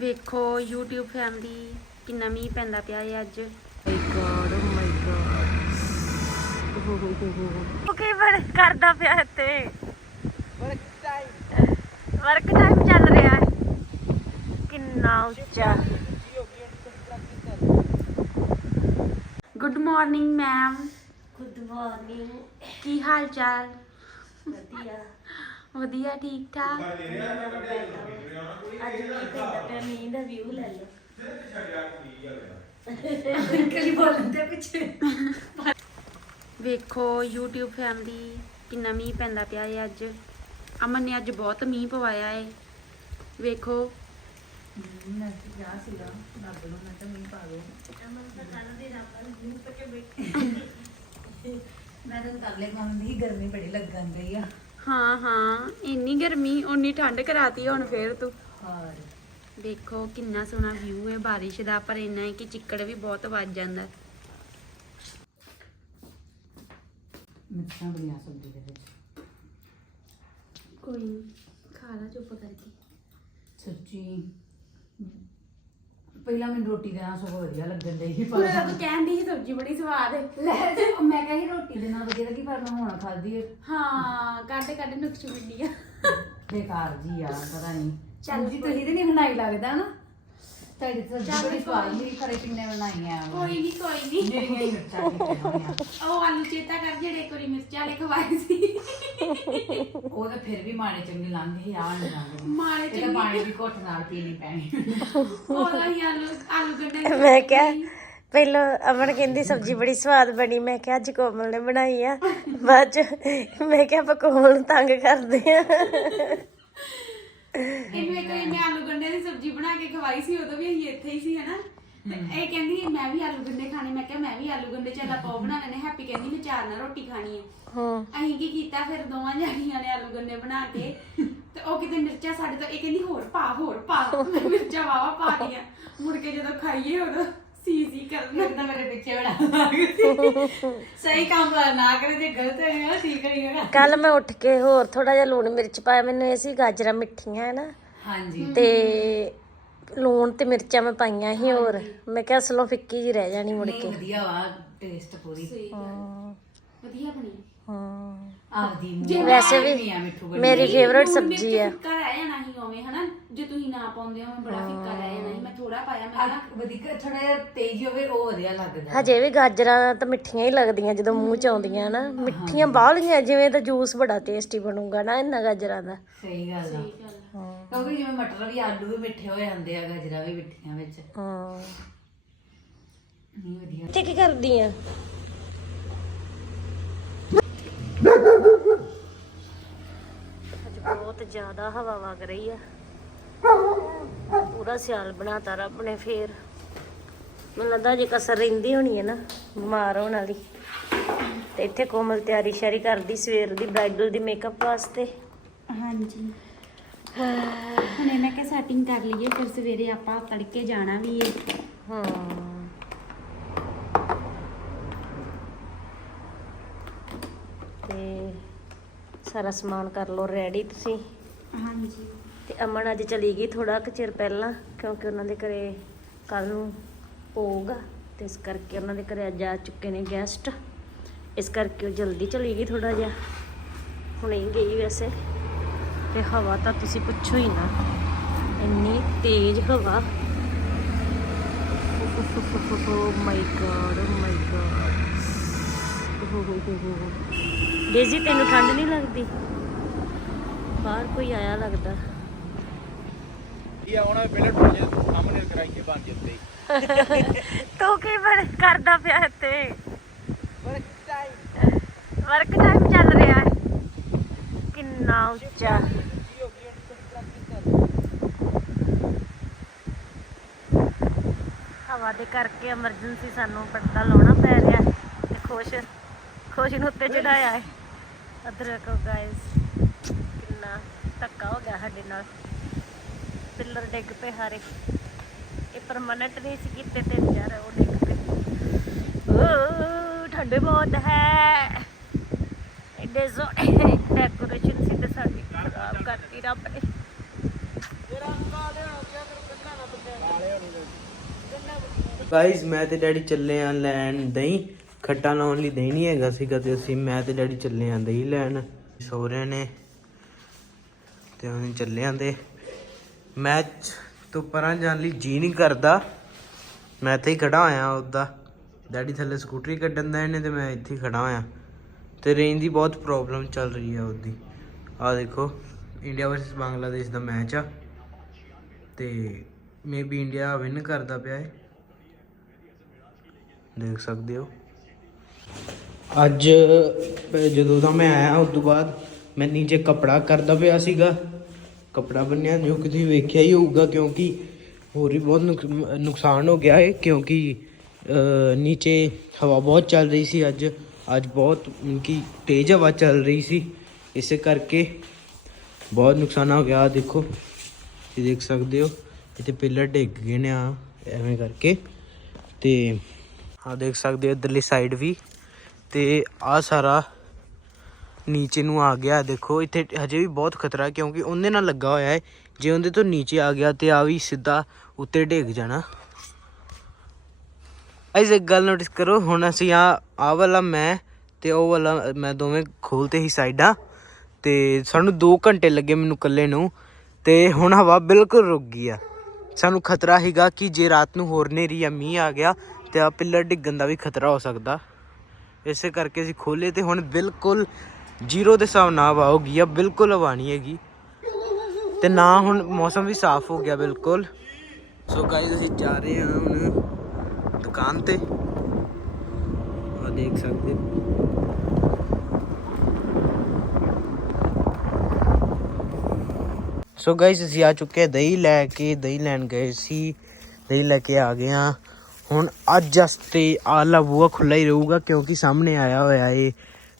ਵੇਖੋ YouTube family ਕਿੰਨਾ ਮੀਂਹ ਪੈਂਦਾ ਪਿਆ ਹੈ ਅੱਜ। My god oh my god ਹੋ ਹੋ ਹੋ ਹੋ ਉਹ ਕੀ ਬੜ ਕਰਦਾ ਪਿਆ ਇੱਥੇ। ਵਰਕ ਟਾਈਮ ਚੱਲ ਰਿਹਾ ਹੈ। ਕਿੰਨਾ ਉੱਚਾ। Good morning ma'am good morning ਕੀ ਹਾਲ ਚਾਲ? ਵਧੀਆ। ਵਧੀਆ ਠੀਕ ਠਾਕ? ਅੱਜ ਵੀ ਪੈਂਦਾ ਪਿਆ ਮੀਂਹ ਦਾ ਵਿਊ ਲੈ ਲਓ। ਅੰਕਲ ਬੋਲਦੇ ਪਿੱਛੇ। ਵੇਖੋ YouTube ਫੈਮਿਲੀ ਕਿੰਨਾ ਮੀਂਹ ਪੈਂਦਾ ਪਿਆ ਹੈ ਅੱਜ। ਅਮਨ ਨੇ ਅੱਜ ਬਹੁਤ ਮੀਂਹ ਪਵਾਇਆ ਹੈ ਵੇਖੋ। ਮੈਂ ਜਾ ਸੀਗਾ ਰੱਬ ਨੂੰ ਮੈਂ ਤਾਂ ਮੀਂਹ ਪਾ ਦੋ। ਅਮਨ ਤਾਂ ਕੱਲ ਦੇ ਰੱਬ ਨੂੰ ਮੀਂਹ ਪਾ ਕੇ ਬੈਠੀ। ਮੈਂ ਤਾਂ ਕਰ ਲੈ ਗਰਮੀ ਬੜੀ ਲੱਗਣ ਰਹੀ ਆ। ਹਾਂ ਹਾਂ ਇੰਨੀ ਗਰਮੀ ਓਨੀ ਠੰਡ ਕਰਾਤੀ ਹੁਣ ਫੇਰ ਤੂੰ। ਹਾਂ ਦੇਖੋ ਕਿੰਨਾ ਸੋਹਣਾ ਵਿਊ ਹੈ ਬਾਰਿਸ਼ ਦਾ ਪਰ ਇੰਨਾ ਹੈ ਕਿ ਚਿੱਕੜ ਵੀ ਬਹੁਤ ਵੱਜ ਜਾਂਦਾ। ਮਿਰਚਾਂ ਬੜੀਆਂ ਸਬਜ਼ੀ ਦੇ ਵਿੱਚ। ਕੋਈ ਨਹੀਂ ਖਾ ਲਾ ਚੁੱਪ ਕਰਕੇ। ਸੱਚੀ ਪਹਿਲਾਂ ਮੈਨੂੰ ਰੋਟੀ ਦੇ ਨਾਲ ਸਗੋਂ ਵਧੀਆ ਲੱਗਣ ਡਈ ਸੀ ਪਰ ਤੂੰ ਕਹਿੰਦੀ ਸੀ ਸਬਜ਼ੀ ਬੜੀ ਸਵਾਦ ਹੈ। ਲੈ ਤੇ ਮੈਂ ਕਹੀ ਰੋਟੀ ਦੇ ਨਾਲ ਵਧੀਆ ਲੱਗੀ ਪਰ ਮੈਂ ਹੁਣ ਖਾਧੀ ਹੈ ਹਾਂ ਕਾਡੇ ਕਾਡੇ ਨੁਕਸ ਮਿੰਡੀਆਂ ਬੇਕਾਰ ਜੀ ਆ ਪਤਾ ਨਹੀਂ ਚੱਲ ਜੀ ਤੁਸੀਂ ਤੇ ਨਹੀਂ ਬਣਾਈ ਲੱਗਦਾ ਨਾ। ਤੁਹਾਡੀ ਤਾਂ ਚੱਲ ਸਬਜ਼ੀ ਬੜੀ ਸਵਾਦ ਕੋਈ ਮੇਰੀ ਘਰੇ ਕਿੰਨੇ ਬਣਾਈਆਂ ਕੋਈ ਨਹੀਂ ਕੋਈ ਨਹੀਂ ਜਿਹੜੀਆਂ ਹੀ ਮਿਰਚਾਂ ਕੀਤੀਆਂ ਹੋਈਆਂ। ਉਹ ਆਲੂ ਚੇਤਾ ਕਰ ਜਿਹੜੇ ਇੱਕ ਵਾਰੀ ਮਿਰਚਾਂ ਵਾਲੇ ਖਵਾਏ ਸੀ। ਉਹ ਤਾਂ ਫਿਰ ਵੀ ਮਾੜੇ ਚੰਗੇ ਲੰਘੇ ਆ ਨਹੀਂ ਲੰਘੇ ਮਾੜੇ ਇਹ ਤਾਂ ਚੰਗੇ। ਪਾਣੀ ਦੀ ਘੁੱਟ ਨਾਲ ਪੀਣੀ ਪੈਣੀ। ਉਹਦਾ ਹੀ ਆਲੂ ਆਲੂ ਗੰਡੇ ਦੀ ਮੈਂ ਕਿਹਾ। ਪਹਿਲਾਂ ਅਮਨ ਕਹਿੰਦੀ ਸਬਜ਼ੀ ਬੜੀ ਸਵਾਦ ਬਣੀ। ਮੈਂ ਕਿਹਾ ਅੱਜ ਕੋਮਲ ਨੇ ਬਣਾਈ ਆ। ਬਾਅਦ ਚ ਮੈਂ ਕਿਹਾ ਆਪਾਂ ਕੋਮਲ ਨੂੰ ਤੰਗ ਕਰਦੇ ਆ। ਇਹਨੂੰ ਇੱਕ ਵਾਰੀ ਮੈਂ ਆਲੂ ਗੰਡੇ ਦੀ ਸਬਜ਼ੀ ਕੇ ਖਵਾਈ ਸੀ ਉਦੋਂ ਵੀ ਅਸੀਂ ਇੱਥੇ ਹੀ ਸੀ ਹਨਾ? ਤੇ ਇਹ ਕਹਿੰਦੀ ਮੈਂ ਵੀ ਆਲੂ ਗੰਡੇ ਖਾਣੇ ਮੈਂ ਕਿਹਾ ਮੈਂ ਵੀ ਆਲੂ ਗੰਡੇ ਚੱਲ ਆਪਾਂ ਉਹ ਬਣਾ ਲੈਣੇ ਹੈਪੀ ਕਹਿੰਦੀ ਮੈਂ ਚਾਰ ਨਾਲ ਰੋਟੀ ਖਾਣੀ ਹੈ ਹਾਂ। ਅਸੀਂ ਕੀ ਕੀਤਾ ਫਿਰ ਦੋਵਾਂ ਜਣੀਆਂ ਨੇ ਆਲੂ ਗੰਡੇ ਬਣਾ ਕੇ ਤੇ ਉਹ ਕਿਤੇ ਮਿਰਚਾਂ ਸਾਡੇ ਤੋਂ ਇਹ ਕਹਿੰਦੀ ਹੋਰ ਪਾ ਹੋਰ ਪਾ। ਮੈਂ ਮਿਰਚਾਂ ਵਾਵਾ ਪਾ ਦੀਆਂ ਮੁੜ ਕੇ ਜਦੋਂ ਖਾਈਏ ਉਦੋਂ ਸੀ ਸੀ ਕਰਨਾ ਤਾਂ ਮੇਰੇ ਪਿੱਛੇ ਬੜਾ ਸਹੀ ਕੰਮ ਨਾ ਕਰੇ ਜੇ ਗਲਤ ਹੈ ਨਾ ਠੀਕ ਕਰੀਏਗਾ ਕੱਲ ਮੈਂ ਉੱਠ ਕੇ ਹੋਰ ਥੋੜਾ ਜਿਹਾ ਲੂਣ ਮਿਰਚ ਪਾਇਆ ਮੈਨੂੰ ਇਹ ਸੀ ਗਾਜਰਾਂ ਮਿੱਠੀਆਂ ਹੈ ਨਾ ਹਾਂਜੀ। ਤੇ ਲੂਣ ਤੇ ਮਿਰਚਾਂ ਮੈਂ ਪਾਈਆਂ ਸੀ ਹੋਰ। ਮੈਂ ਕਿਹਾ ਅਸਲੋਂ ਫਿੱਕੀ ਜੀ ਰਹਿ ਜਾਣੀ ਮੁੜ ਕੇ। ਵਧੀਆ ਵਾ ਟੇਸਟ ਪੂਰੀ। ਹਾਂ, ਵਧੀਆ ਬਣੀ। ਹਾਂ। ਆਪਦੀ ਜੇ ਵੈਸੇ ਵੀ ਮੇਰੀ ਫੇਵਰਟ ਸਬਜ਼ੀ ਆ। ਫਿੱਕਾ ਰਹਿ ਜਾਣਾ ਸੀ ਉਵੇਂ ਹਨਾ? ਜੇ ਤੁਸੀਂ ਨਾ ਪਾਉਂਦੇ ਹੋ ਬੜਾ ਫਿੱਕਾ ਰਹਿ ਜਾਣਾ ਸੀ। ਮੈਂ ਥੋੜਾ ਪਾਇਆ ਮੈਂ ਕਿਹਾ ਵਧੀਆ ਥੋੜਾ ਜਿਹਾ ਤੇਜ਼ ਹੋਵੇ ਉਹ ਵਧੀਆ ਲੱਗਦਾ। ਹਜੇ ਵੀ ਗਾਜਰਾਂ ਤਾਂ ਮਿੱਠੀਆਂ ਹੀ ਲੱਗਦੀਆਂ ਜਦੋਂ ਮੂੰਹ ਚ ਆਉਂਦੀਆਂ ਨਾ। ਮਿੱਠੀਆਂ ਬਾਹਲੀਆਂ ਜਿਵੇਂ ਤਾਂ ਜੂਸ ਬੜਾ ਟੇਸਟੀ ਬਣੂਗਾ ਨਾ ਇਹਨਾਂ ਗਾਜਰਾਂ ਦਾ। ਸਹੀ ਗੱਲ ਆ। ਹਾਂ। ਕਿਉਂਕਿ ਜਿਵੇਂ ਮਟਰ ਵੀ ਆਲੂ ਵੀ ਮਿੱਠੇ ਹੋ ਜਾਂਦੇ ਆ ਗਜਰਾ ਵੀ ਮਿੱਠੀਆਂ ਵਿੱਚ। ਹਾਂ। ਨਹੀਂ ਵਧੀਆ। ਤੇ ਕੀ ਕਰਦੀ ਆ? ਅੱਜ ਬਹੁਤ ਜ਼ਿਆਦਾ ਹਵਾ ਵਗ ਰਹੀ ਆ। ਪੂਰਾ ਸਿਆਲ ਬਣਾਤਾ ਰੱਬ ਨੇ ਫੇਰ। ਮੈਨੂੰ ਲੱਗਦਾ ਜੇ ਕਸਰ ਰਹਿੰਦੀ ਹੋਣੀ ਹੈ ਨਾ ਬਿਮਾਰ ਹੋਣ ਵਾਲੀ। ਤੇ ਇੱਥੇ ਕੋਮਲ ਤਿਆਰੀ ਸ਼ਾਰੀ ਕਰਦੀ ਸਵੇਰ ਦੀ ਬ੍ਰਾਈਡਲ ਦੀ ਮੇਕਅਪ ਵਾਸਤੇ। ਹਾਂਜੀ। ਹੁਣੇ ਮੈਂ ਕਿਹਾ ਸੈਟਿੰਗ ਕਰ ਲਈਏ ਫਿਰ ਸਵੇਰੇ ਆਪਾਂ ਤੜਕੇ ਜਾਣਾ ਵੀ ਹੈ ਹਾਂ। ਤੇ ਸਾਰਾ ਸਮਾਨ ਕਰ ਲਓ ਰੈਡੀ ਤੁਸੀਂ। ਹਾਂਜੀ। ਤੇ ਅਮਨ ਅੱਜ ਚਲੀ ਗਈ ਥੋੜਾ ਕੁ ਚਿਰ ਪਹਿਲਾਂ ਕਿਉਂਕਿ ਉਹਨਾਂ ਦੇ ਘਰੇ ਕੱਲ ਨੂੰ ਹੋਊਗਾ ਤੇ ਇਸ ਕਰਕੇ ਉਹਨਾਂ ਦੇ ਘਰੇ ਅੱਜ ਆ ਚੁੱਕੇ ਨੇ ਗੈਸਟ ਇਸ ਕਰਕੇ ਉਹ ਜਲਦੀ ਚਲੀ ਗਈ ਥੋੜਾ ਜਿਹਾ। ਹੁਣੇ ਗਈ ਵੈਸੇ। ਤੇ ਹਵਾ ਤਾਂ ਤੁਸੀਂ ਪੁੱਛੋ ਹੀ ਨਾ। ਇੰਨੀ ਤੇਜ਼ ਹਵਾ। ਓ my god oh my god Daisy ਤੈਨੂੰ ਠੰਡ ਨਹੀਂ ਲੱਗਦੀ? ਬਾਹਰ ਕੋਈ ਆਇਆ ਲੱਗਦਾ। ਇਹ ਆਉਣਾ ਪਹਿਲਾਂ ਟੁੱਟ ਜੇ ਸਾਹਮਣੇ ਕਰਾਈਏ ਬਣ ਜਾਂਦੇ। ਤੂੰ ਕੀ ਬਣ ਕਰਦਾ ਪਿਆ ਇੱਥੇ? ਵਰਕ ਟਾਈਮ ਚੱਲ ਰਿਹਾ ਹੈ। ਕਿੰਨਾ ਉੱਚਾ। ਹਵਾ ਦੇ ਕਰਕੇ ਐਮਰਜੈਂਸੀ ਸਾਨੂੰ ਪਰਦਾ ਲਾਉਣਾ ਪੈ ਰਿਹਾ ਤੇ ਖੁਸ਼ ਖੁਸ਼ ਨੂੰ ਉੱਤੇ ਚੜਾਇਆ ਹੈ। ਅਦਰ ਗਾਇਸ ਕਿੰਨਾ ਧੱਕਾ ਹੋ ਗਿਆ ਸਾਡੇ ਨਾਲ। ਪਿੱਲਰ ਡਿੱਗ ਪਏ ਹਾਰੇ। ਇਹ ਪਰਮਨੈਂਟ ਨਹੀਂ ਸੀ ਕਿਤੇ ਤਿੰਨ ਚਾਰ ਉਹ ਡਿੱਗ ਪਏ। ਠੰਡੇ ਬਹੁਤ ਹੈ। ਐਡੇ ਸੋਹਣੇ ਸਾਡੀ ਖਰਾਬ ਕਰਤੀ ਰੱਬ ਨੇ। ਗਾਇਸ ਮੈਂ ਤੇ ਡੈਡੀ ਚੱਲੇ ਆ ਲੈਣ ਦਹੀਂ। ਖੱਟਾ ਲਾਉਣ ਲਈ ਦਹੀਂ ਨਹੀਂ ਹੈਗਾ ਸੀਗਾ ਤੇ ਅਸੀਂ, ਮੈਂ ਤੇ ਡੈਡੀ ਚੱਲੇ ਆ ਦਹੀਂ ਲੈਣ। ਸਹੁਰਿਆਂ ਨੇ ਤੇ ਉਹਨੇ ਚੱਲੇ ਆਂਦੇ ਮੈਚ ਤੋਂ ਪਰਾਂ ਜਾਣ ਲਈ ਜੀ ਨਹੀਂ ਕਰਦਾ। ਮੈਂ ਤੇ ਹੀ ਖੜਾ ਹੋਇਆ ਉਹਦਾ ਡੈਡੀ ਥੱਲੇ ਸਕੂਟਰੀ ਕੱਢਣ ਦਾ ਇਹਨੇ ਤੇ ਮੈਂ ਇੱਥੇ ਹੀ ਖੜਾ ਹੋਇਆ। ਤੇ ਰੇਂਜ ਦੀ ਬਹੁਤ ਪ੍ਰੋਬਲਮ ਚੱਲ ਰਹੀ ਹੈ ਉਹਦੀ। ਆ ਦੇਖੋ ਇੰਡੀਆ ਵਰਸਸ ਬੰਗਲਾਦੇਸ਼ ਦਾ ਮੈਚ ਆ। ਤੇ ਮੇਬੀ ਇੰਡੀਆ ਵਿਨ ਕਰਦਾ ਪਿਆ ਹੈ ਦੇਖ ਸਕਦੇ ਹੋ। ਅੱਜ ਜਦੋਂ ਦਾ ਮੈਂ ਆਇਆ, ਉਸ ਤੋਂ ਬਾਅਦ ਮੈਂ ਨੀਚੇ ਕਪੜਾ ਕਰਦਾ ਪਿਆ ਸੀਗਾ। ਕਪੜਾ ਬੰਨਿਆ, ਜੋ ਕਿ ਤੁਸੀਂ ਵੇਖਿਆ ਹੀ ਹੋਊਗਾ, ਕਿਉਂਕਿ ਹੋਰ ਵੀ ਬਹੁਤ ਨੁਕ- ਨੁਕਸਾਨ ਹੋ ਗਿਆ ਹੈ ਕਿਉਂਕਿ ਨੀਚੇ ਹਵਾ ਬਹੁਤ ਚੱਲ ਰਹੀ ਸੀ ਅੱਜ। ਅੱਜ ਬਹੁਤ ਕਿ ਤੇਜ਼ ਹਵਾ ਚੱਲ ਰਹੀ ਸੀ। ਇਸੇ ਕਰਕੇ ਬਹੁਤ ਨੁਕਸਾਨ ਹੋ ਗਿਆ। ਦੇਖੋ, ਤੁਸੀਂ ਦੇਖ ਸਕਦੇ ਹੋ, ਇੱਥੇ ਪਿੱਲਰ ਡਿੱਗ ਗਏ ਨੇ ਆ ਐਵੇਂ ਕਰਕੇ। ਤੇ ਆ ਦੇਖ ਸਕਦੇ ਹੋ, ਇਧਰਲੀ ਸਾਈਡ ਵੀ। ਤੇ ਆ ਸਾਰਾ ਨੀਚੇ ਨੂੰ ਆ ਗਿਆ। ਦੇਖੋ, ਇੱਥੇ ਹਜੇ ਵੀ ਬਹੁਤ ਖਤਰਾ, ਕਿਉਂਕਿ ਉਹਦੇ ਨਾਲ ਲੱਗਾ ਹੋਇਆ ਹੈ। ਜੇ ਉਹਦੇ ਤੋਂ ਨੀਚੇ ਆ ਗਿਆ ਤੇ ਆ ਵੀ ਸਿੱਧਾ ਉੱਤੇ ਡਿੱਗ ਜਾਣਾ। ਐਸ ਇੱਕ ਗੱਲ ਨੋਟਿਸ ਕਰੋ, ਹੁਣ ਅਸੀਂ ਆ ਆ ਵਾਲਾ ਮੈਂ ਤੇ ਉਹ ਵਾਲਾ ਮੈਂ ਦੋਵੇਂ ਖੋਲਤੇ ਹੀ ਸਾਈਡਾਂ ਤੇ ਸਾਨੂੰ 2 ਘੰਟੇ ਲੱਗੇ ਮੈਨੂੰ ਇਕੱਲੇ ਨੂੰ, ਤੇ ਹੁਣ ਹਵਾ ਬਿਲਕੁਲ ਰੁਕ ਗਈ ਆ। ਸਾਨੂੰ ਖਤਰਾ ਹੈਗਾ ਕਿ ਜੇ ਰਾਤ ਨੂੰ ਹੋਰ ਨੇਰੀ ਜਾਂ ਮੀਂਹ ਆ ਗਿਆ, ਤੇ ਆ ਪਿੱਲਰ ਡਿੱਗਣ ਦਾ ਵੀ ਖਤਰਾ ਹੋ ਸਕਦਾ। ਇਸੇ ਕਰਕੇ ਅਸੀਂ ਖੋਲੇ ਤੇ ਹੁਣ ਬਿਲਕੁਲ ਜ਼ੀਰੋ ਦੇ ਹਿਸਾਬ ਨਾਲ ਹਵਾ ਹੋ ਗਈ ਆ, ਬਿਲਕੁਲ ਹਵਾ ਨਹੀਂ ਹੈਗੀ। ਤੇ ਨਾ ਹੁਣ ਮੌਸਮ ਵੀ ਸਾਫ਼ ਹੋ ਗਿਆ ਬਿਲਕੁਲ। ਸੋ ਗਾਇਜ਼ ਅਸੀਂ ਜਾ ਰਹੇ ਹਾਂ ਹੁਣ ਦੁਕਾਨ ਤੇ। ਆ ਦੇਖ ਸਕਦੇ ਸੋ ਗਾਇਸ ਅਸੀਂ ਆ ਚੁੱਕੇ ਦਹੀਂ ਲੈ ਕੇ, ਦਹੀਂ ਲੈਣ ਗਏ ਸੀ, ਦਹੀਂ ਲੈ ਕੇ ਆ ਗਏ ਹਾਂ। ਹੁਣ ਅੱਜ ਵਾਸਤੇ ਆਲਾ ਬੂਆ ਖੁੱਲਾ ਹੀ ਰਹੂਗਾ ਕਿਉਂਕਿ ਸਾਹਮਣੇ ਆਇਆ ਹੋਇਆ ਏ,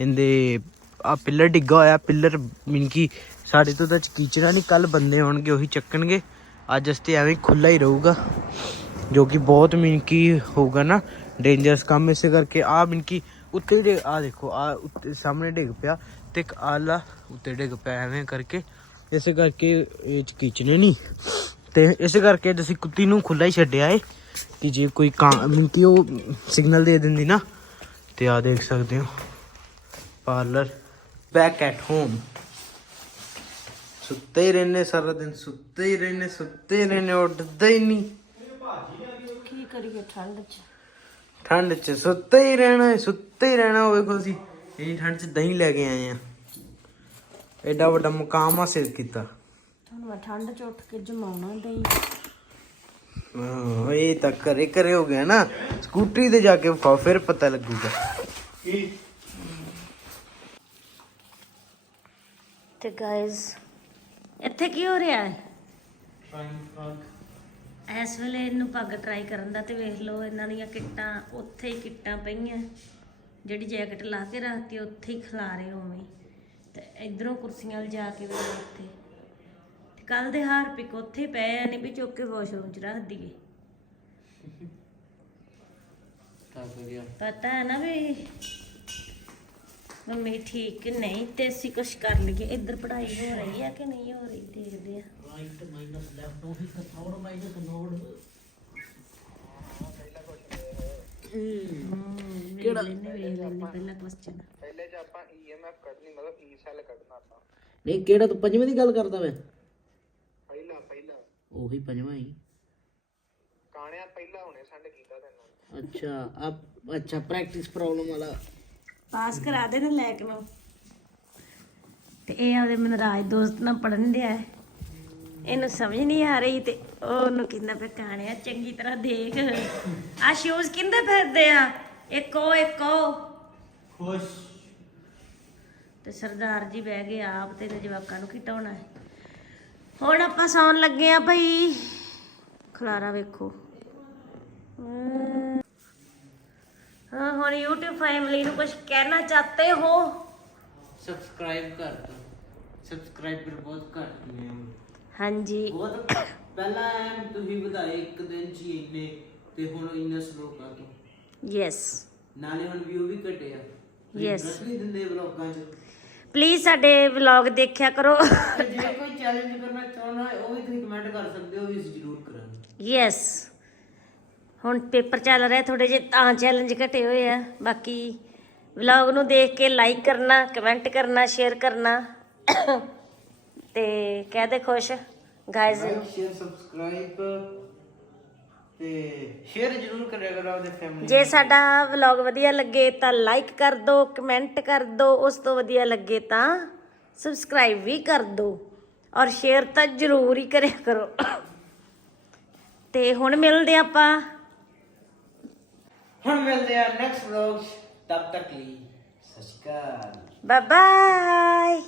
ਇਹਦੇ ਆ ਪਿੱਲਰ ਡਿੱਗਾ ਹੋਇਆ, ਪਿੱਲਰ ਮੀਨ ਕਿ ਸਾਡੇ ਤੋਂ ਤਾਂ ਕੀਚੜਾ ਨਹੀਂ ਕੱਲ ਬੰਦੇ ਹੋਣਗੇ, ਉਹੀ ਚੱਕਣਗੇ। ਅੱਜ ਵਾਸਤੇ ਐਵੇਂ ਖੁੱਲਾ ਹੀ ਰਹੂਗਾ, ਜੋ ਕਿ ਬਹੁਤ ਮੀਨ ਕਿ ਹੋਊਗਾ ਨਾ ਡੇਂਜਰਸ ਕੰਮ ਇਸੇ ਕਰਕੇ। ਆ ਮੀਨ ਕਿ ਉੱਤੇ ਦੇ ਆ ਦੇਖੋ ਆ ਉੱਤੇ ਸਾਹਮਣੇ ਡਿੱਗ ਪਿਆ ਤੇ ਇੱਕ ਆਲਾ ਉੱਤੇ ਡਿੱਗ ਪਿਆ ਐਵੇਂ ਕਰਕੇ। ਇਸੇ ਕਰਕੇ ਇਹ ਚ ਕੀਚਣੇ ਨਹੀਂ। ਤੇ ਇਸੇ ਕਰਕੇ ਅਸੀਂ ਕੁੱਤੀ ਨੂੰ ਖੁੱਲਾ ਹੀ ਛੱਡਿਆ ਏ। ਕਿ ਜੇ ਕੋਈ ਕਾਂ ਕਿ ਉਹ ਸਿਗਨਲ ਦੇ ਦਿੰਦੀ ਨਾ ਤੇ ਆ ਦੇਖ ਸਕਦੇ ਹੋ। ਪਾਰਲਰ ਬੈਕ ਐਟ ਹੋਮ ਸੁੱਤੇ ਹੀ ਰਹਿੰਦੇ ਸਾਰਾ ਦਿਨ ਸੁੱਤੇ ਹੀ ਰਹਿੰਦੇ ਸੁੱਤੇ ਹੀ ਰਹਿੰਦੇ ਉੱਠਦੇ ਹੀ ਨਹੀਂ। ਕੀ ਕਰੀਏ ਠੰਡ 'ਚ। ਠੰਡ 'ਚ ਸੁੱਤੇ ਹੀ ਰਹਿਣਾ ਸੁੱਤੇ ਹੀ ਰਹਿਣਾ ਹੋਵੇ ਕੋਈ ਅਸੀਂ। ਇੰਨੀ ਠੰਡ 'ਚ ਦਹੀਂ ਲੈ ਕੇ ਆਏ ਆ। ਐਡਾ ਵੱਡਾ ਮੁਕਾਮ ਹਾਸਿਲ ਕੀਤਾ। ਤੁਹਾਨੂੰ ਮੈਂ ਠੰਡ 'ਚ ਉੱਠ ਕੇ ਜਮਾਉਣਾ ਦਈ ਹਾਂ ਇਹ ਤਾਂ ਕਰੇ ਕਰੇ ਹੋ ਗਿਆ ਨਾ। ਸਕੂਟਰੀ ਤੇ ਜਾ ਕੇ ਵਿਖਾਓ ਫਿਰ ਪਤਾ ਲੱਗੂਗਾ। ਤੇ ਗਾਇਜ਼ ਇੱਥੇ ਕੀ ਹੋ ਰਿਹਾ ਹੈ? ਇਸ ਵੇਲੇ ਇਹਨੂੰ ਪੱਗ ਟਰਾਈ ਕਰਨ ਦਾ ਤੇ ਵੇਖ ਲਓ ਇਹਨਾਂ ਦੀਆਂ ਕਿੱਟਾਂ ਉੱਥੇ ਹੀ ਕਿੱਟਾਂ ਪਈਆਂ। ਜਿਹੜੀ ਜੈਕਟ ਲਾ ਕੇ ਰੱਖਤੀ ਉੱਥੇ ਹੀ ਖਿਲਾਰੇ ਉਵੇਂ। ਤੇ ਇਧਰੋਂ ਕੁਰਸੀਆਂ ਲਿਜਾ ਕੇ ਵੀ ਉੱਥੇ। ਤੇ ਕੱਲ ਦੇ ਹਾਰ ਪਿਕ ਉੱਥੇ ਹੀ ਪਏ ਆ ਨਹੀਂ ਵੀ ਚੁੱਕ ਕੇ ਵਾਸ਼ਰੂਮ 'ਚ ਰੱਖ ਦਈਏ। ਪਤਾ ਹੈ ਨਾ ਵੀ ਮੰਮੀ ਠੀਕ ਨਹੀਂ ਤੇ ਅਸੀਂ ਕੁਛ ਕਰ ਲਈਏ। ਇੱਧਰ ਪੜ੍ਹਾਈ ਹੋ ਰਹੀ ਹੈ ਕਿ ਨਹੀਂ ਹੋ ਰਹੀ ਦੇਖਦੇ ਆ। ਕਿਹੜਾ? ਪਹਿਲਾ ਕੁਐਸਚਨ ਨਹੀਂ ਕਿਹੜਾ ਤੂੰ ਪੰਜਵੇਂ ਦੀ ਗੱਲ ਕਰਦਾ ਮੈਂ ਪਹਿਲਾ ਪਹਿਲਾ। ਉਹੀ ਪੰਜਵਾਂ ਹੀ। ਕਾਣਿਆ ਪਹਿਲਾ ਹੋਣੇ ਸੰਡ ਕੀਤਾ ਤੈਨੂੰ? ਅੱਛਾ ਆ ਅੱਛਾ ਪ੍ਰੈਕਟਿਸ ਪ੍ਰੋਬਲਮ ਵਾਲਾ। ਪਾਸ ਕਰਾ ਦੇ ਨਾ ਲੈਕ ਨੂੰ ਤੇ ਇਹ ਆਦੇ ਮਨਰਾਜ ਦੋਸਤ ਨਾਲ ਪੜਨ ਹੈ। ਇਹਨੂੰ ਸਮਝ ਨਹੀਂ ਆ ਰਹੀ ਤੇ ਉਹਨੂੰ ਕਹਿੰਦਾ ਪਿਆ ਕਾਣਿਆ ਚੰਗੀ ਤਰ੍ਹਾਂ ਦੇਖ। ਆ ਸ਼ੂਜ਼ ਕਿੰਦੇ ਫਿਰਦੇ ਆ? ਇੱਕੋ ਇੱਕੋ ਖੁਸ਼। ਤੇ ਸਰਦਾਰ ਜੀ ਬਹਿ ਗਏ ਆਪ ਤੇ ਇਹਨੇ ਜਵਾਕਾਂ ਨੂੰ ਖਿਟਾਉਣਾ ਹੈ। ਹੁਣ ਆਪਾਂ ਸੌਣ ਲੱਗੇ ਆ ਭਈ। ਖਲਾਰਾ ਵੇਖੋ। ਹਾਂ ਹੁਣ YouTube ਫੈਮਿਲੀ ਨੂੰ ਕੁਝ ਕਹਿਣਾ ਚਾਹਤੇ ਹੋ? ਸਬਸਕ੍ਰਾਈਬ ਕਰ ਦੋ। ਸਬਸਕ੍ਰਾਈਬਰ ਬਹੁਤ ਘੱਟ ਨੇ ਹਾਂਜੀ। ਬਹੁਤ ਪਹਿਲਾਂ ਤੁਸੀਂ ਵਧਾਏ ਇੱਕ ਦਿਨ ਚ ਹੀ ਇੰਨੇ ਤੇ ਹੁਣ ਇੰਨਾ ਸਲੋ ਕਰ ਦੋ ਯੈਸ ਨਾਲੇ ਹੁਣ ਵਿਊ ਵੀ ਘਟਿਆ। Yes. ਨਹੀਂ ਦਿੰਦੇ ਵਲੌਗਾਂ ਚ? ਪਲੀਜ਼ ਸਾਡੇ ਵਲੌਗ ਦੇਖਿਆ ਕਰੋ। ਤੇ ਜੇ ਕੋਈ ਚੈਲੰਜ ਕਰਨਾ ਚਾਹੁੰਦਾ ਹੈ ਉਹ ਵੀ ਤੁਸੀਂ ਕਮੈਂਟ ਕਰ ਸਕਦੇ ਹੋ ਵੀ ਅਸੀਂ ਜ਼ਰੂਰ ਕਰਾਂਗੇ। ਯੈਸ ਹੁਣ ਪੇਪਰ ਚੱਲ ਰਿਹਾ ਥੋੜੇ ਜਿਹੇ ਤਾਂ ਚੈਲੰਜ ਘਟੇ ਹੋਏ ਆ। ਬਾਕੀ ਵਲੌਗ ਨੂੰ ਦੇਖ ਕੇ ਲਾਈਕ ਕਰਨਾ ਕਮੈਂਟ ਕਰਨਾ ਸ਼ੇਅਰ ਕਰਨਾ। ਤੇ ਕਹਿ ਦੇ ਖੁਸ਼। ਗਾਇਜ਼ ਸ਼ੇਅਰ ਸਬਸਕ੍ਰਾਈਬ ਤੇ ਸ਼ੇਅਰ ਜ਼ਰੂਰ ਕਰਿਆ ਕਰੋ ਆਪਦੇ ਫੈਮਿਲੀ ਜੇ ਸਾਡਾ ਵਲੌਗ ਵਧੀਆ ਲੱਗੇ ਤਾਂ ਲਾਈਕ ਕਰ ਦਿਓ ਕਮੈਂਟ ਕਰ ਦਿਓ ਉਸ ਤੋਂ ਵਧੀਆ ਲੱਗੇ ਤਾਂ ਸਬਸਕ੍ਰਾਈਬ ਵੀ ਕਰ ਦਿਓ ਔਰ ਸ਼ੇਅਰ ਤਾਂ ਜ਼ਰੂਰ ਹੀ ਕਰਿਆ ਕਰੋ। ਤੇ ਹੁਣ ਮਿਲਦੇ ਆਪਾਂ। ਹੁਣ ਮਿਲਦੇ ਆ ਨੈਕਸਟ ਵਲੌਗ ਤਬ ਤੱਕ ਲਈ ਸਤਿ ਸ਼੍ਰੀ ਅਕਾਲ। Bye bye